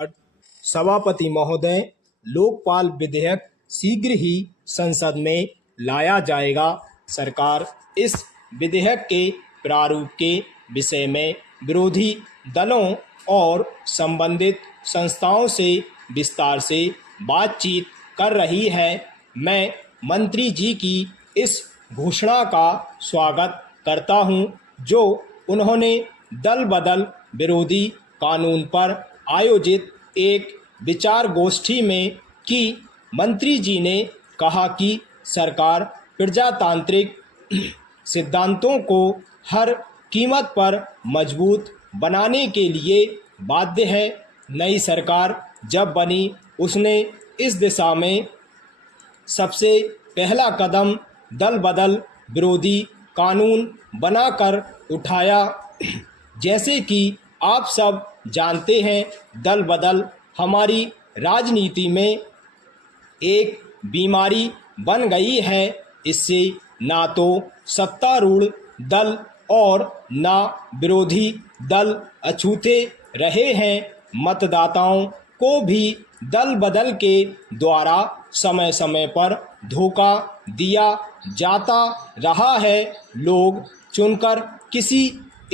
सभापति महोदय, लोकपाल विधेयक शीघ्र ही संसद में लाया जाएगा। सरकार इस विधेयक के प्रारूप के विषय में विरोधी दलों और संबंधित संस्थाओं से विस्तार से बातचीत कर रही है। मैं मंत्री जी की इस घोषणा का स्वागत करता हूं, जो उन्होंने दल बदल विरोधी कानून पर आयोजित एक विचार गोष्ठी में की। मंत्री जी ने कहा कि सरकार प्रजातांत्रिक सिद्धांतों को हर कीमत पर मजबूत बनाने के लिए बाध्य है। नई सरकार जब बनी, उसने इस दिशा में सबसे पहला कदम दल बदल विरोधी कानून बनाकर उठाया। जैसे कि आप सब जानते हैं, दल बदल हमारी राजनीति में एक बीमारी बन गई है। इससे ना तो सत्तारूढ़ दल और ना विरोधी दल अछूते रहे हैं। मतदाताओं को भी दल बदल के द्वारा समय समय पर धोखा दिया जाता रहा है। लोग चुनकर किसी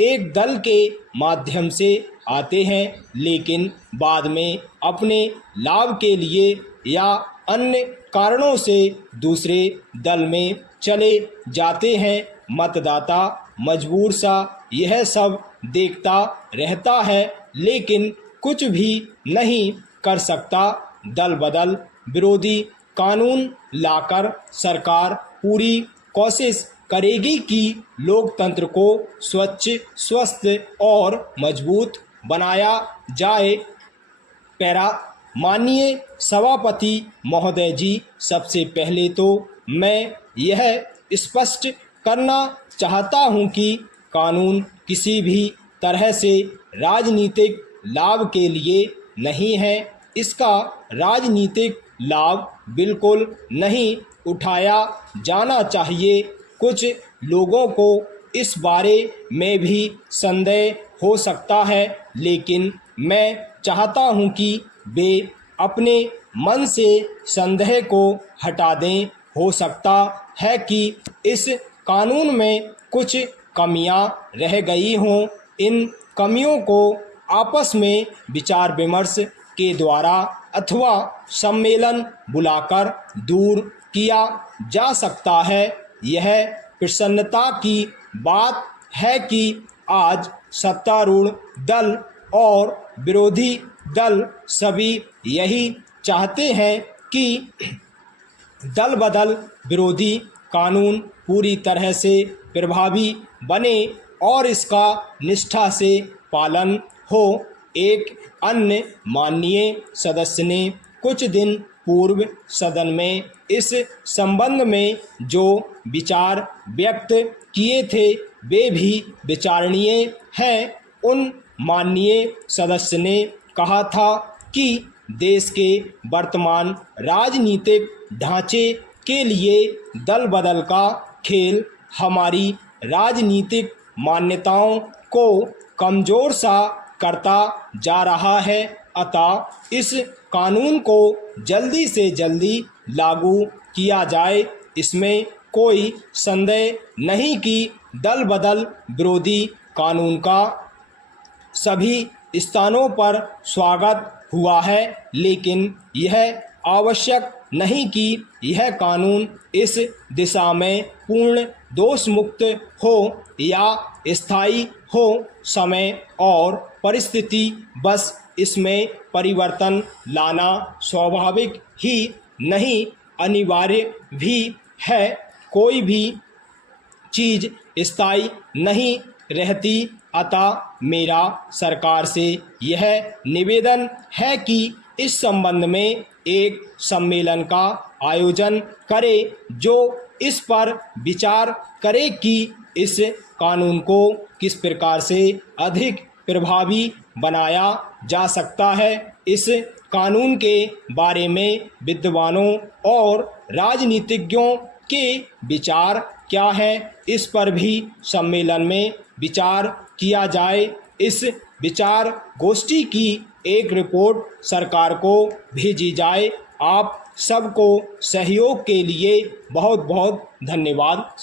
एक दल के माध्यम से आते हैं, लेकिन बाद में अपने लाभ के लिए या अन्य कारणों से दूसरे दल में चले जाते हैं। मतदाता मजबूर सा यह सब देखता रहता है, लेकिन कुछ भी नहीं कर सकता। दल बदल विरोधी कानून लाकर सरकार पूरी कोशिश करेगी कि लोकतंत्र को स्वच्छ, स्वस्थ और मजबूत बनाया जाए। माननीय सभापति महोदय जी, सबसे पहले तो मैं यह स्पष्ट करना चाहता हूं कि कानून किसी भी तरह से राजनीतिक लाभ के लिए नहीं है। इसका राजनीतिक लाभ बिल्कुल नहीं उठाया जाना चाहिए। कुछ लोगों को इस बारे में भी संदेह हो सकता है, लेकिन मैं चाहता हूं कि वे अपने मन से संदेह को हटा दें। हो सकता है कि इस कानून में कुछ कमियां रह गई हों। इन कमियों को आपस में विचार विमर्श के द्वारा अथवा सम्मेलन बुलाकर दूर किया जा सकता है। यह प्रसन्नता की बात है कि आज सत्तारूढ़ दल और विरोधी दल सभी यही चाहते हैं कि दल बदल विरोधी कानून पूरी तरह से प्रभावी बने और इसका निष्ठा से पालन हो। एक अन्य माननीय सदस्य ने कुछ दिन पूर्व सदन में इस संबंध में जो विचार व्यक्त किए थे, वे भी विचारणीय हैं। उन माननीय सदस्य ने कहा था कि देश के वर्तमान राजनीतिक ढांचे के लिए दल बदल का खेल हमारी राजनीतिक मान्यताओं को कमज़ोर सा करता जा रहा है। अतः इस कानून को जल्दी से जल्दी लागू किया जाए। इसमें कोई संदेह नहीं कि दल बदल विरोधी कानून का सभी स्थानों पर स्वागत हुआ है, लेकिन यह आवश्यक नहीं कि यह कानून इस दिशा में पूर्ण दोष मुक्त हो या स्थायी हो। समय और परिस्थिति बस इसमें परिवर्तन लाना स्वाभाविक ही नहीं, अनिवार्य भी है। कोई भी चीज़ स्थायी नहीं रहती। अतः मेरा सरकार से यह निवेदन है कि इस संबंध में एक सम्मेलन का आयोजन करे, जो इस पर विचार करे कि इस कानून को किस प्रकार से अधिक प्रभावी बनाया जा सकता है। इस कानून के बारे में विद्वानों और राजनीतिज्ञों के विचार क्या है, इस पर भी सम्मेलन में विचार किया जाए। इस विचार गोष्ठी की एक रिपोर्ट सरकार को भेजी जाए। आप सबको सहयोग के लिए बहुत बहुत धन्यवाद।